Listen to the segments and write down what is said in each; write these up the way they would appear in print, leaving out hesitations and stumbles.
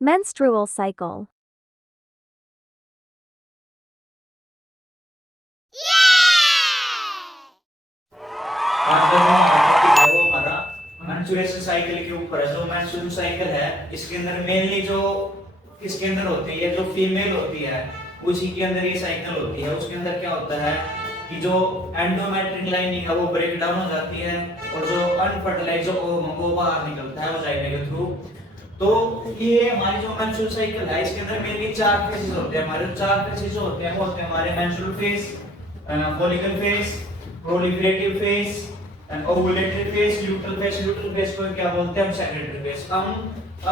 Menstrual cycle. वो हमारा menstruation cycle के ऊपर है। जो मेंस्ट्रुअल साइकिल है इसके अंदर मेनली जो किसके अंदर होती है, जो फीमेल होती है उसी के अंदर ये साइकिल होती है। उसके अंदर क्या होता है कि जो एंडोमेट्रिक लाइनिंग है वो ब्रेक डाउन हो जाती है और जो अनफर्टिलाइज्ड ओवम वो बाहर निकलता है वजाइना के थ्रू। तो ये हमारी जो मेंस्ट्रुअल साइकिल है इसके अंदर मेनली चार फेजेस होते हैं। हमारे चार फेजेस जो होते हैं वो होते हैं हमारे menstrual phase, follicle phase, proliferative phase and ovulatory phase, luteal phase. Luteal phase को क्या बोलते हैं हम? Secretary phase. हम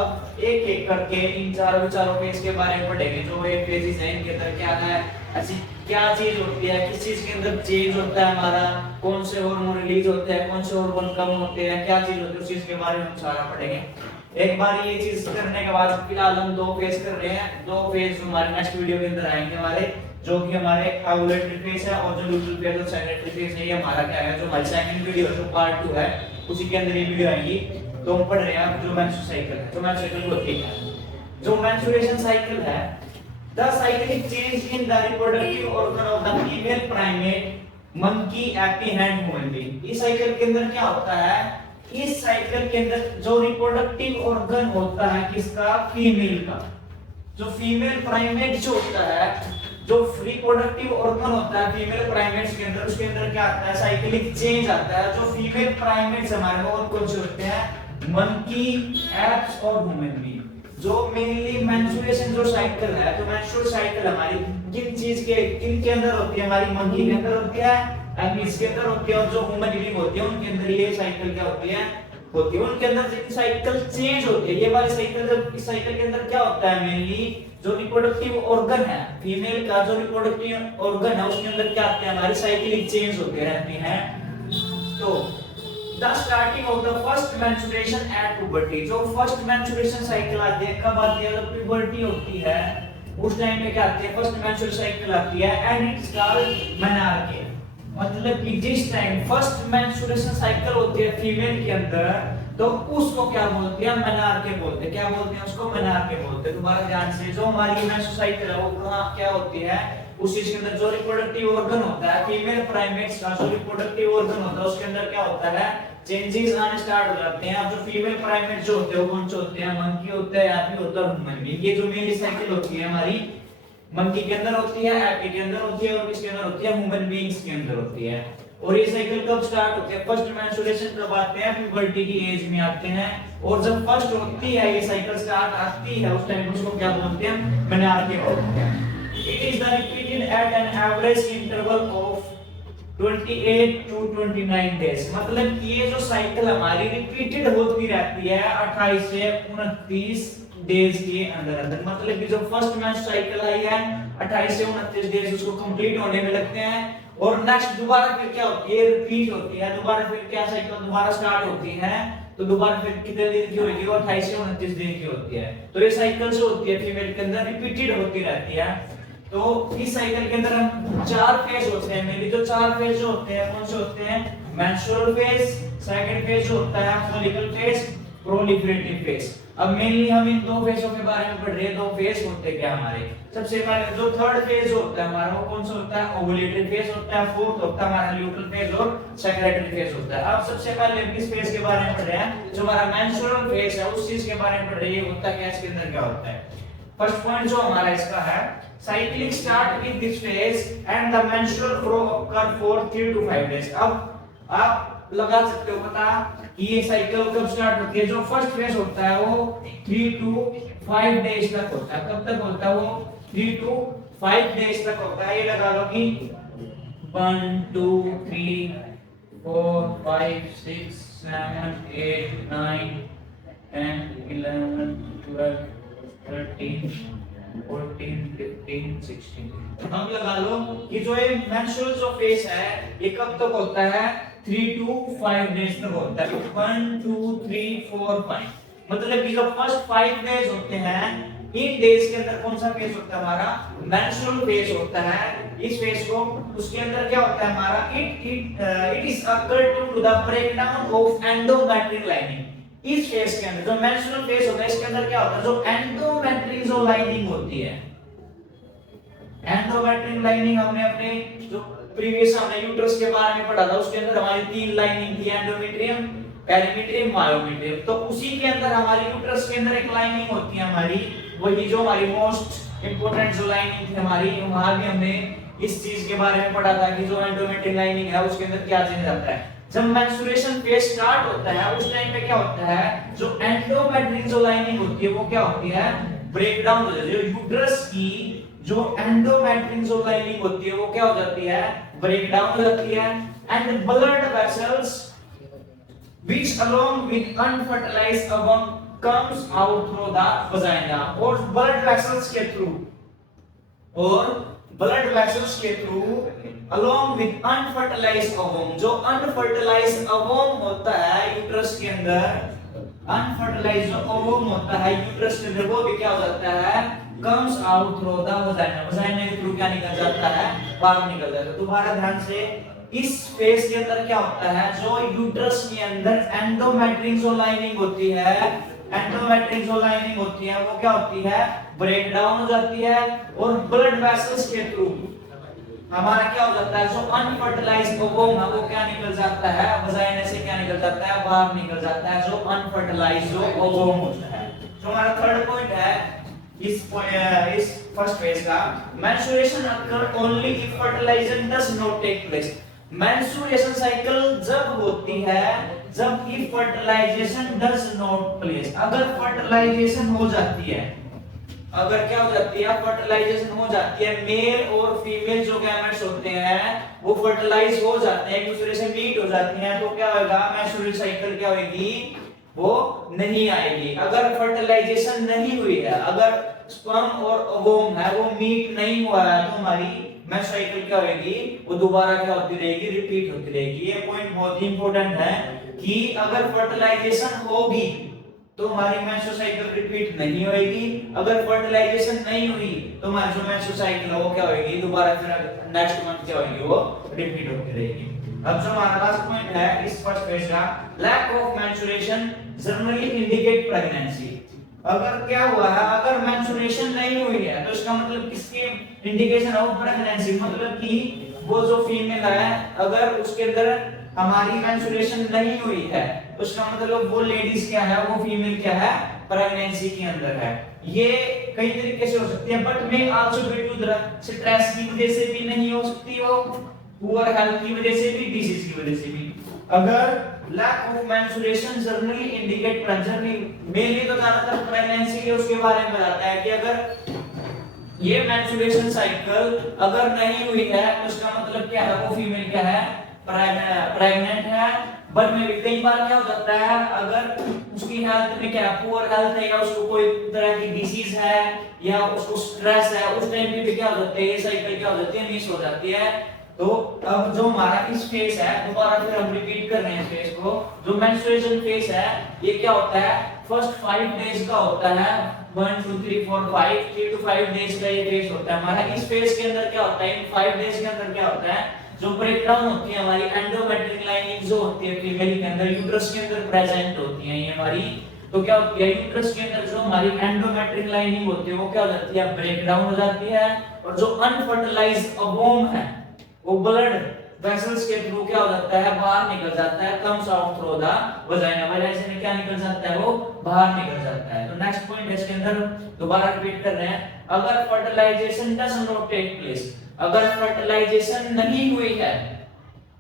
अब एक एक करके इन चारों फेज के बारे में पढ़ेंगे। जो ये फेजेस हैं इनके अंदर क्या है, ऐसी क्या चीज होती है, किस चीज के अंदर चेंज होता है हमारा, कौन से हार्मोन रिलीज होते हैं, कौन से हार्मोन कम होते हैं, क्या चीज होती है, उस चीज के बारे में हम सारा पढ़ेंगे। एक बार ये चीज करने के बाद फिलहाल हम दो फेज कर रहे हैं। दो फेज हमारे नेक्स्ट वीडियो के अंदर आएंगे हमारे, जो कि हमारे ओवुलेटरी फेज है और जो ल्यूटल फेज और सेक्रेटरी फेज है। ये हमारा क्या है, जो हमारी सेकंड वीडियो है, जो पार्ट 2 है, उसी के अंदर ये वीडियो आएगी। तो हम पढ़ रहे हैं जो मेंस्ट्रुअल साइकिल है। जो मेंस्ट्रुअल साइकिल होती है, जो मेंस्ट्रुएशन साइकिल है, the cyclic change in the reproductive organ of the female primate, monkey, active and human being. इस साइकिल के अंदर क्या होता है, इस साइकिल के अंदर जो रिप्रोडक्टिव ऑर्गन होता है किसका? फीमेल का। जो फीमेल प्राइमेट जो होता है, जो रिप्रोडक्टिव ऑर्गन होता है फीमेल प्राइमेट्स के अंदर, उसके अंदर क्या आता है? साइक्लिक चेंज आता है। जो फीमेल प्राइमेट्स हमारे में और कौन से होते हैं? मंकी, एप्स और ह्यूमन बीइंग। जो मेनली मेंस्ट्रुएशन जो साइकिल है, तो मेंस्ट्रुअल साइकिल हमारी किन चीज के, किन के अंदर होती है? हमारी मंकी के अंदर होती है, एप्स के अंदर होती है, और जो ह्यूमन बीइंग होती है उनके अंदर ये साइकिल क्या होती है? होती है। उनके अंदर जो साइकिल चेंज होती है, ये वाली साइकिल, इस साइकिल के अंदर क्या होता है? मेनली जो रिप्रोडक्टिव ऑर्गन है फीमेल का, जो रिप्रोडक्टिव ऑर्गन है उसके अंदर क्या आते हैं? हमारी साइक्लिक चेंज होते रहते हैं। तो the starting of the first menstruation at puberty, जो फर्स्ट मेंस्ट्रुएशन साइकिल आती है कब आती है? जब पुबर्टी होती है उस टाइम पे क्या आती है? फर्स्ट मेंस्ट्रुअल साइकिल आती है एंड इट्स कॉल्ड मेनार्के। मतलब कि जिस टाइम फर्स्ट मेंस्ट्रुएशन साइकिल होती है फीमेल के अंदर, तो उसको क्या बोलते हैं? मेनार्के बोलते हैं। क्या बोलते हैं उसको? मेनार्के बोलते हैं। दोबारा ध्यान से, जो हमारी मेंस्ट्रुअल साइकिल है वो कहां क्या होती है? उस चीज के अंदर जो रिप्रोडक्टिव ऑर्गन होता है फीमेल प्राइमेट्स का, जो रिप्रोडक्टिव ऑर्गन होता है उसके अंदर क्या होता है? चेंजेस आने स्टार्ट हो जाते हैं। अब जो फीमेल प्राइमेट जो होते हैं वो कौन से होते हैं? मंकी होता है, आदमी होता है, ह्यूमन बीइंग। ये जो मेनली साइकिल होती है हमारी मंकी के अंदर होती है, एपी के अंदर होती है, और किसके अंदर होती है? ह्यूमन बीइंग्स के अंदर होती है। और ये साइकिल कब स्टार्ट होती है? फर्स्ट मेंस्ट्रुएशन कब आते हैं? प्यूबर्टी की एज में आते हैं। और जब फर्स्ट होती है ये साइकिल स्टार्ट आती है उस टाइम उसको क्या बोलते हैं? मेनार्के बोलते हैं। It is the repeated at an average interval of 28 to 29 days. मतलब ये जो साइकिल हमारी रिपीटेड होती रहती है 28 से 29 डेज के अंदर अंदर। मतलब कि जो फर्स्ट मेंस्ट्रुअल साइकिल आई है 28 से 29 डेज उसको कंप्लीट होने में लगते हैं। और नेक्स्ट दोबारा फिर क्या होती है? रिपीट होती है। दोबारा फिर क्या साइकिल दोबारा स्टार्ट होती है, तो दोबारा फिर कितने दिन की होगी? वो 28 से 29 दिन की होती है। तो ये साइकिल जो होती है फीमेल के अंदर रिपीटेड होती रहती है। तो इस साइकिल के अंदर हम चार फेज होते हैं। मेरी जो चार फेज जो होते हैं कौन से होते हैं? मेंस्ट्रुअल फेज, सेकंड फेज जो होता है फॉलिकल फेज, प्रोलिफरेटिव फेज। अब मेनली हम इन दो फेजों के बारे में पढ़ रहे हैं। दो फेज होते हैं क्या हमारे? सबसे पहले जो थर्ड फेज होता है हमारा वो कौन सा होता है? ओवुलेटरी फेज होता है। फोर्थ होता है हमारा ल्यूटल फेज और सेक्रेटरी फेज होता है। अब सबसे पहले हम किस फेज के बारे में पढ़ रहे हैं? जो हमारा मेंस्ट्रुअल फेज है उस चीज के बारे में पढ़ रहे हैं। होता क्या इसके अंदर क्या होता है? फर्स्ट पॉइंट जो हमारा इसका है, cyclic start with this phase and the menstrual flow occur for 3 to 5 days. अब आप लगा सकते हो पता कि ये साइकिल कब स्टार्ट होती है? जो फर्स्ट फेज होता है वो 3 to 5 डेज तक होता है। कब तक होता है वो? 3 to 5 डेज तक होता है। ये लगा लो कि 1 2 3 4 5 6 7 8 9 10 11 12 13 14 15 16। हम लगा लो कि जो ये मेंस्ट्रुअल जो फेज है ये कब तक होता है? 3 to 5 डेज तक होता है। 1 2 3 4 5। मतलब कि जो फर्स्ट 5 डेज होते हैं इन डेज के अंदर कौन सा फेज होता है हमारा? मेंस्ट्रुअल फेज होता है। इस फेज को उसके अंदर क्या होता है हमारा? It is occur to the breakdown of endometrial lining. इस फेज के अंदर जो मेंस्ट्रुअल फेज होता है इसके अंदर क्या होता है, जो एंडोमेट्रियल लाइनिंग होती है, एंडोमेट्रियल लाइनिंग हमने अपने जो प्रीवियस हमने यूट्रस के बारे में पढ़ा था उसके अंदर हमारी तीन लाइनिंग थी, एंडोमेट्रियम, पेरीमेट्रियम, मायोमेट्रियम। तो उसी के अंदर हमारी यूट्रस के अंदर एक लाइनिंग होती है हमारी, वही जो हमारी मोस्ट इंपोर्टेंट जो लाइनिंग थी हमारी, वहां भी हमने इस चीज के बारे में पढ़ा था कि जो एंडोमेट्रियल लाइनिंग है उसके अंदर क्या चेंज आता है। जब मेंस्ट्रुएशन फेज स्टार्ट होता है उस टाइम पे क्या होता है, जो एंडोमेट्रियल जो लाइनिंग होती है वो क्या होती है, ब्रेक डाउन हो जाती है। यूट्रस की जो एंडोमेट्रियल जो लाइनिंग होती है वो क्या हो जाती है, ब्रेक डाउन हो जाती है। And blood vessels which along with unfertilized ovum comes out through the vagina, और blood vessels के थ्रू, और blood vessels के through along with unfertilized ovum, जो unfertilized ovum होता है यूट्रस के अंदर, unfertilized जो ovum होता है यूट्रस के अंदर वो भी क्या हो जाता है, comes out through the vagina, vagina के थ्रू क्या निकल जाता है, बाहर निकल जाता है। दोबारा ध्यान से, इस फेज के अंदर क्या होता है, जो यूट्रस के अंदर एंडोमेट्रियल जो लाइनिंग होती है, एंडोमेट्रियल जो लाइनिंग होती है वो क्या होती है, ब्रेक डाउन हो जाती है, और ब्लड वेसल्स के थ्रू हमारा क्या हो जाता है, जो अनफर्टिलाइज्ड ओवम है वो क्या निकल जाता है, वजाइना से क्या निकल जाता है, बाहर निकल जाता है, जो अनफर्टिलाइज्ड जो ओवम होता है। तो हमारा थर्ड पॉइंट है इस फर्स्ट फेज का, menstruation occur only if fertilisation does not take place. Menstruation cycle जब होती है जब if fertilisation does not place, अगर फर्टिलाइजेशन हो जाती है, अगर क्या हो जाती है, फर्टिलाइजेशन हो जाती है, मेल और फीमेल जो गैमेट्स होते हैं वो फर्टिलाइज हो जाते हैं, एक दूसरे से मीट हो जाती हैं, तो क्या होगा, मेंस्ट्रुअल साइकिल क्या होगी, वो नहीं आएगी। अगर फर्टिलाइजेशन नहीं हुई है, अगर स्पर्म और ओवम है वो मीट नहीं हुआ है, तो हमारी मेंस्ट्रुअल साइकिल क्या होगी, वो दोबारा क्या होती रहेगी, रिपीट होती रहेगी। ये पॉइंट बहुत ही इंपॉर्टेंट है कि अगर फर्टिलाइजेशन होगी तो हमारी मेंस्ट्रुअल साइकिल रिपीट नहीं होगी, अगर फर्टिलाइजेशन नहीं हुई तो हमारी जो मेंस्ट्रुअल साइकिल है वो क्या होगी, दोबारा फिर नेक्स्ट मंथ क्या होगी, वो रिपीट होती रहेगी। अब जो हमारा लास्ट पॉइंट है इस फर्स्ट फेज का, lack of menstruation generally indicate pregnancy. अगर क्या हुआ है, अगर मेंस्ट्रुएशन नहीं हुई है तो इसका मतलब किसकी इंडिकेशन है, प्रेगनेंसी, मतलब कि वो जो फीमेल है अगर उसके अंदर हमारी मेंस्ट्रुएशन नहीं हुई है तो इसका मतलब वो लेडीज क्या है, वो फीमेल क्या है, प्रेगनेंसी के अंदर है। ये कई तरीके से हो सकती है, बट में आल्सो ड्यू टू स्ट्रेस की वजह से भी नहीं हो सकती, वो पुअर हेल्थ की वजह से भी, डिसीज की वजह से भी। अगर lack of menstruation generally indicate pregnancy, mainly तो ज्यादातर प्रेगनेंसी के उसके बारे में बताता है कि अगर ये मेंस्ट्रुएशन साइकिल अगर नहीं हुई है तो इसका मतलब क्या है, वो फीमेल क्या है, प्रेग्नेंट है। बट में भी कई बार क्या हो जाता है, अगर उसकी हेल्थ में क्या पुअर हेल्थ है या उसको कोई तरह की डिसीज है या उसको स्ट्रेस है, उस टाइम पे भी क्या हो जाता है, ये साइकिल क्या हो जाती है, मिस हो जाती है। तो अब जो हमारा इस फेज है, दोबारा फिर हम रिपीट कर रहे हैं इस फेज को, जो मेंस्ट्रुएशन फेज है ये क्या होता है, फर्स्ट 5 डेज का होता है, 1 2 3 4 5 3 to 5 डेज का ये फेज होता है हमारा। इस फेज के अंदर क्या होता है, इन 5 डेज के अंदर क्या होता है, जो ब्रेकडाउन होती है हमारी एंडोमेट्रियल लाइनिंग जो होती है फीमेल के अंदर, यूट्रस के अंदर प्रेजेंट होती है ये हमारी, तो क्या होती है, यूट्रस के अंदर जो हमारी एंडोमेट्रियल लाइनिंग होती है वो क्या हो जाती है, ब्रेकडाउन हो जाती है, और जो अनफर्टिलाइज्ड ओवम है वो ब्लड वेसल्स के थ्रू क्या हो जाता है, बाहर निकल जाता है, comes out through the vagina, vagina से क्या निकल जाता है, वो बाहर निकल जाता है। तो नेक्स्ट पॉइंट इसके अंदर दोबारा रिपीट कर रहे हैं, अगर fertilisation does not take place, अगर फर्टिलाइजेशन नहीं हुई है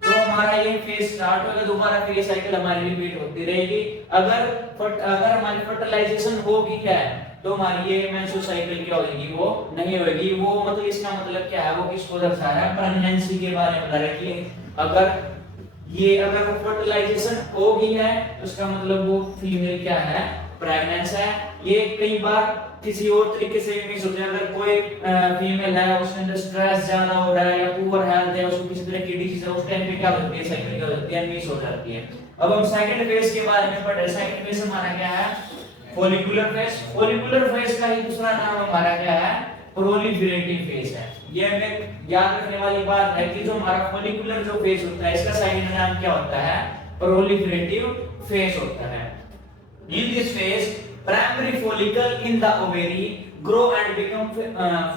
तो हमारा ये फेज स्टार्ट होगा, दोबारा फिर ये साइकिल हमारी रिपीट होती रहेगी। अगर हमारी फर्टिलाइजेशन हो गई है तो हमारी ये मेंस्ट्रुअल साइकिल क्या होगी, वो नहीं होगी। वो मतलब इसका मतलब क्या है, वो किसको दर्शा रहा है, प्रेगनेंसी के बारे में बता रहा है कि अगर फर्टिलाइजेशन हो गई है तो इसका मतलब वो फीमेल क्या है, प्रेग्नेंट है। ये कई बार किसी और तरीके से भी मिस होते हैं, अगर कोई फीमेल है उसके अंदर स्ट्रेस ज्यादा हो रहा है या पुअर हेल्थ है, उसको किसी तरह की डिसीज है, उस टाइम पे क्या होती है, साइकिल क्या होती है, मिस हो जाती है। अब हम सेकंड फेज के बारे में पढ़ रहे हैं। सेकंड फेज हमारा क्या है, फॉलिकुलर फेज। फॉलिकुलर फेज का ही दूसरा नाम हमारा क्या है, प्रोलिफरेटिव फेज है। ये हमें याद रखने वाली बात है कि जो हमारा फॉलिकुलर जो फेज होता है इसका साइड नाम क्या होता है, प्रोलिफरेटिव फेज होता है। In this phase, primary follicle in the ovary grow and become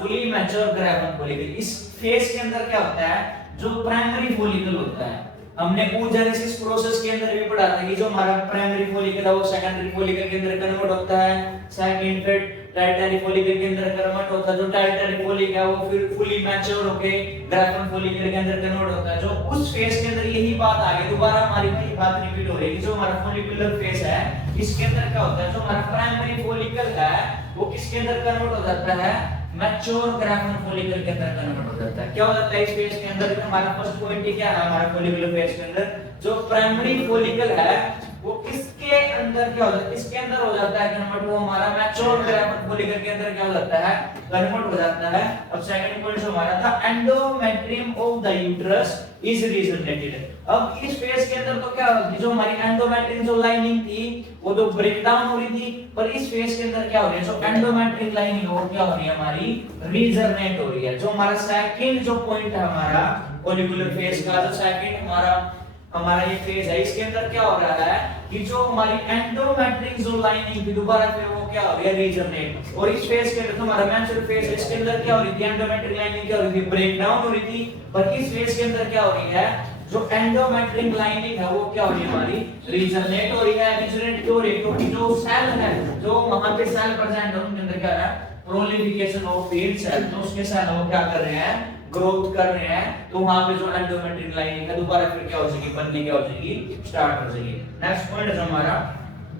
fully mature graphene follicle. इस फेज के अंदर क्या होता है, जो प्राइमरी फॉलिकल होता है, हमने oogenesis प्रोसेस के अंदर भी पढ़ा था कि जो हमारा प्राइमरी फॉलिकल है वो सेकेंडरी फॉलिकल के अंदर कन्वर्ट होता है, सेकंड फिर टर्टियरी फॉलिकल के अंदर कन्वर्ट होता है, जो टर्टियरी फॉलिकल है वो फिर फुली मैच्योर होके ग्राफन फॉलिकल के अंदर कन्वर्ट होता है। जो उस फेज के अंदर यही बात आ गई, दोबारा हमारी वही बात रिपीट हो रही है कि जो हमारा फॉलिकुलर फेज है इसके अंदर क्या होता है, जो हमारा प्राइमरी फॉलिकल है वो किसके अंदर कन्वर्ट हो जाता है, मैच्योर ग्राफन फॉलिकल के अंदर कन्वर्ट हो जाता है। क्या हो जाता है इस फेज के अंदर, हमारा फर्स्ट पॉइंट क्या है, हमारा फॉलिकुलर फेज के अंदर जो प्राइमरी फॉलिकल है वो किसके अंदर क्या हो जाता है, इसके अंदर हो जाता है कन्वर्ट, वो हमारा मैच्योर ग्राफन फॉलिकल के अंदर क्या हो जाता है, कन्वर्ट हो जाता है। अब सेकंड पॉइंट जो हमारा था, endometrium of the uterus is regenerated. अब इस फेज के अंदर तो क्या होगी, जो हमारी एंडोमेट्रियम जो लाइनिंग थी वो तो ब्रेक डाउन हो रही थी, पर इस फेज के अंदर क्या हो रही है, जो एंडोमेट्रियम लाइनिंग वो क्या हो रही है, हमारी रीजनरेट हो रही है। जो हमारा सेकंड जो पॉइंट है हमारा फॉलिकुलर फेज का, जो सेकंड हमारा ये फेज है, इसके अंदर क्या हो रहा है कि जो हमारी एंडोमेट्रिक जो लाइनिंग थी दोबारा फिर वो क्या हो रही है, रीजनरेट। और इस फेज के अंदर हमारा मैच्योर फेज है, इसके अंदर क्या हो रही थी, एंडोमेट्रिक लाइनिंग क्या हो रही थी, ब्रेक डाउन हो रही थी, पर इस फेज के अंदर क्या हो रही है, जो एंडोमेट्रिक लाइनिंग है वो क्या हो रही है, हमारी रीजनरेट हो रही है। रीजनरेट क्यों हो रही है, क्योंकि जो सेल है, जो वहां पे सेल प्रेजेंट है उनके अंदर क्या है, प्रोलिफिकेशन ऑफ फील्ड सेल, तो उसके सेल वो क्या कर रहे हैं, ग्रोथ कर रहे हैं, तो वहां पे जो एंडोमेट्रिक लाइनिंग है दोबारा फिर क्या हो जाएगी, बनने क्या हो जाएगी, स्टार्ट हो जाएगी। नेक्स्ट पॉइंट है हमारा,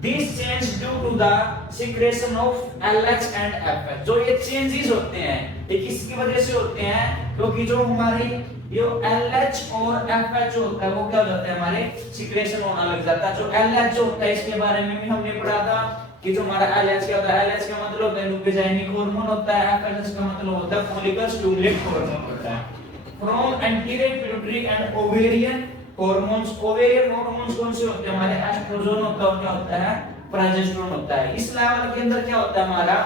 this change due to the secretion of LH and FH. जो ये चेंजेस होते हैं ये किसकी वजह से होते हैं, क्योंकि जो हमारी ये एलएच और एफएच होता है वो क्या हो जाता है, हमारे सिक्रेशन होना लग जाता है। जो एलएच होता है इसके बारे में भी हमने पढ़ा था कि जो हमारा एलएच क्या होता है, एलएच का मतलब होता है ल्यूकेजाइनिक हार्मोन होता है, एफएच का मतलब होता है फॉलिकल स्टिमुलेट हार्मोन होता है। From anterior pituitary and ovarian hormones, ovarian hormones कौन से होते हैं, हमारे एस्ट्रोजन होता है, क्या होता है, प्रोजेस्टेरोन होता है। इस लेवल के अंदर क्या होता है हमारा,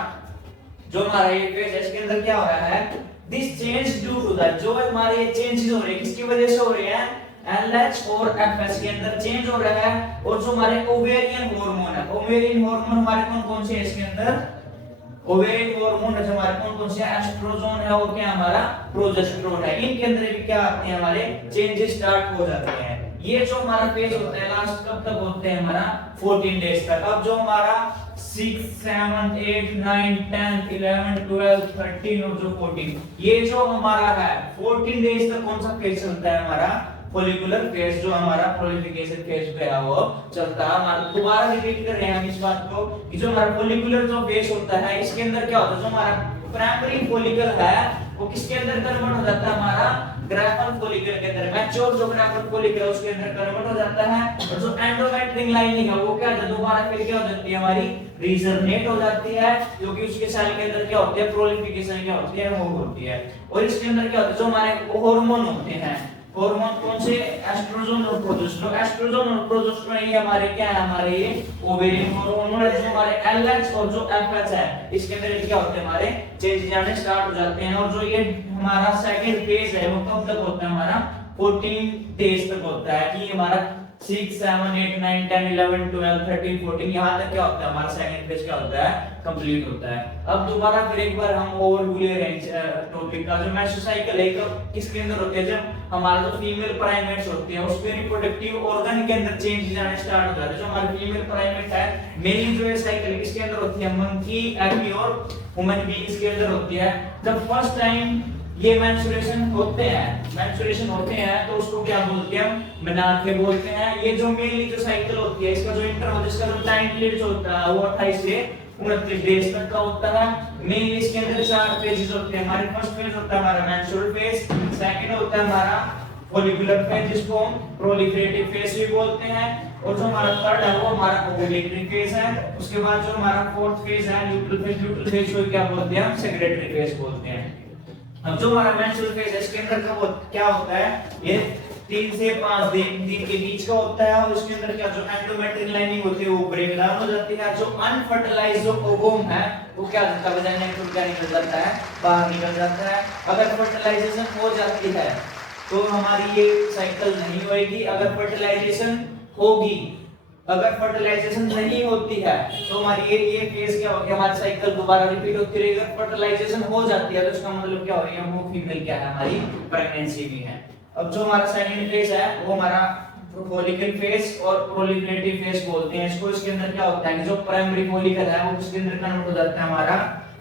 जो हमारा ये फेज है इसके अंदर क्या हो रहा है, this change due to that, जो हमारे ये चेंजेस हो रहे हैं किसकी वजह से हो रहे हैं, एलएच और एफएच के अंदर चेंज हो रहा है। और जो हमारे ओवेरियन हार्मोन है, ओवेरियन हार्मोन हमारे कौन कौन से हैं इसके अंदर, ओवेरियन हार्मोन है हमारे कौन कौन से, एस्ट्रोजन है और क्या हमारा प्रोजेस्टेरोन है, इनके अंदर भी क्या आते हैं, हमारे चेंजेस स्टार्ट हो जाते हैं। ये जो हमारा फेज होता है लास्ट कब तक होते हैं, हमारा 14 डेज तक। अब जो हमारा 6 7 8 9 10 11 12 13 और जो 14, ये जो हमारा है 14 डेज तक कौन सा फेज चलता है, हमारा फॉलिकुलर फेज, जो हमारा प्रोलिफिकेशन फेज पे है वो चलता है। हमारा दोबारा रिपीट कर रहे हैं हम इस बात को कि जो हमारा फॉलिकुलर जो फेज होता है इसके अंदर क्या होता है, जो हमारा प्राइमरी फॉलिकल है वो किसके अंदर कन्वर्ट हो जाता है, हमारा ग्राफन फॉलिकल के अंदर, मैच्योर जो ग्राफन फॉलिकल है उसके अंदर कन्वर्ट हो जाता है। और जो एंडोमेट्रिक लाइनिंग है वो क्या है, दोबारा फिर क्या हो जाती है, हमारी रीजनरेट हो जाती है, क्योंकि उसके सेल के अंदर क्या होती है, प्रोलिफिकेशन क्या होती है, वो होती है। और इसके अंदर क्या होता है, जो हमारे हार्मोन होते हैं, हार्मोन कौन से, एस्ट्रोजन और प्रोजेस्टेरोन। एस्ट्रोजन और प्रोजेस्टेरोन ये हमारे क्या है, हमारे ये ओवेरियन हार्मोन है। जो हमारे एलएच और जो एफएच है इसके अंदर क्या होते हैं, हमारे चेंज जाने स्टार्ट हो जाते हैं। और जो ये हमारा सेकंड फेज है वो कब तक होता है, हमारा 14 डेज तक होता है, कि हमारा 6 7 8 9 10 11 12 13 14 यहां तक क्या होता है, हमारा सेकंड फेज क्या होता है, कंप्लीट होता है। अब दोबारा फिर एक बार हम ओवरव्यू ले रहे हैं टॉपिक का, जो मेसोसाइकिल है कब किसके अंदर होते हैं, जब हमारा जो फीमेल प्राइमेट्स होते हैं उसके रिप्रोडक्टिव ऑर्गन के अंदर चेंज जाने स्टार्ट हो जाते हैं। जो हमारे फीमेल प्राइमेट है मेनली जो ये साइकिल किसके अंदर होती है, मंकी, एपी और ह्यूमन बीइंग्स के अंदर होती है। जब फर्स्ट टाइम ये मेंस्ट्रुएशन होते हैं तो उसको क्या बोलते हैं, मेनार्के बोलते हैं। ये जो मेनली जो साइकिल होती है इसका जो इसका जो टाइम पीरियड होता है वो 28 से 29 डेज तक का होता है। मेनली इसके अंदर 4 फेजेस होते हैं। हमारे फर्स्ट फेज होता है हमारा मेंस्ट्रुअल फेज, सेकंड होता है हमारा फॉलिकुलर फेज जिसको हम प्रोलिफरेटिव फेज भी बोलते हैं, और जो हमारा थर्ड है वो हमारा ओव्यूलेटरी फेज है। उसके बाद जो हमारा फोर्थ फेज है ल्यूटरल फेज को क्या बोलते हैं, हम सेक्रेटरी फेज बोलते हैं। अब जो हमारा मेंस्ट्रुअल फेज है इसके अंदर क्या होता है, ये 3 से 5 दिन के बीच का होता है। और इसके अंदर क्या जो एंडोमेट्रिक लाइनिंग होती है वो ब्रेक डाउन हो जाती है। जो अनफर्टिलाइज्ड जो ओवम है वो क्या होता है, वजाइना से क्या निकल जाता है, बाहर निकल जाता है। अगर फर्टिलाइजेशन हो जाती है तो हमारी ये साइकिल नहीं होएगी। अगर फर्टिलाइजेशन होगी अगर फर्टिलाइजेशन नहीं होती है तो हमारी ये फेज क्या हो गया, हमारी साइकिल दोबारा रिपीट होती रहेगी। अगर फर्टिलाइजेशन हो जाती है तो इसका मतलब क्या हो रही है, वो फीमेल क्या है, हमारी प्रेगनेंसी भी है। अब जो हमारा सेकंड फेज है वो हमारा फॉलिकल फेज और प्रोलिफरेटिव फेज बोलते हैं इसको। इसके अंदर क्या होता है कि जो प्राइमरी फॉलिकल है वो उसके अंदर कन्वर्ट हो जाता है हमारा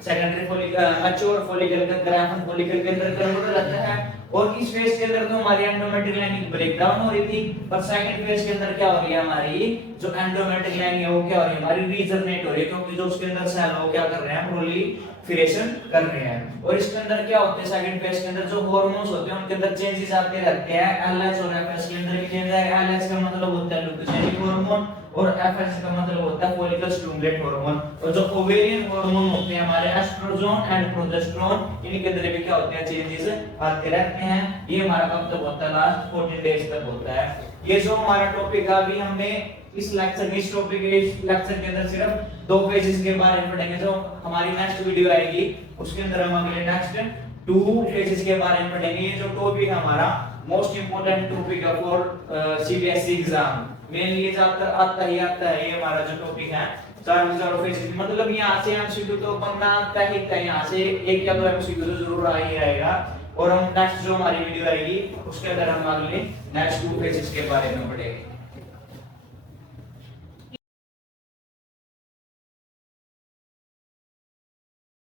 सेकेंडरी फॉलिकल, मैच्योर फॉलिकल का ग्राफन फॉलिकल के अंदर कन्वर्ट हो जाता है। और इस फेज के अंदर तो हमारी एंडोमेट्रिक लाइनिंग ब्रेक डाउन हो रही थी, पर सेकंड फेज के अंदर क्या हो रही है, हमारी जो एंडोमेट्रिक लाइनिंग है वो क्या हो रही है, हमारी रीजनरेट हो रही है, क्योंकि जो उसके अंदर सेल वो क्या कर रहे हैं, प्रोलिफरेशन कर रहे हैं। और इसके अंदर क्या होते हैं, सेकंड फेज के अंदर जो हार्मोन्स होते हैं उनके अंदर चेंजेस आते रहते हैं। एलएच और एफएस के अंदर भी चेंज आएगा। एलएच का मतलब होता है लुटेनिक हार्मोन और एफएस का मतलब होता है फॉलिकल स्टिमुलेट हार्मोन। और जो ओवेरियन हार्मोन होते हैं हमारे एस्ट्रोजन एंड प्रोजेस्टेरोन, इनके अंदर भी क्या होते हैं, चेंजेस आते रहते हैं। ये हमारा कब तक होता है, लास्ट 14 डेज तक होता है। ये जो हमारा टॉपिक है अभी हमने इस लेक्चर में, इस टॉपिक के इस लेक्चर के अंदर सिर्फ 2 पेजेस के बारे में पढ़ेंगे। जो हमारी नेक्स्ट वीडियो आएगी उसके अंदर हम अगले नेक्स्ट 2 पेजेस के बारे में पढ़ेंगे। ये जो टॉपिक है हमारा मोस्ट इंपोर्टेंट टॉपिक है फॉर सीबीएसई एग्जाम, मेनली ये आता है। ये हमारा जो टॉपिक है 4 पेजेस, मतलब यहाँ से एमसीक्यू तो बनना आता ही है, यहाँ से एक या 2 एमसीक्यू तो जरूर आ ही रहेगा। और हम नेक्स्ट जो हमारी वीडियो आएगी उसके अंदर हम अगले नेक्स्ट 2 पेजेस के बारे में पढ़ेंगे।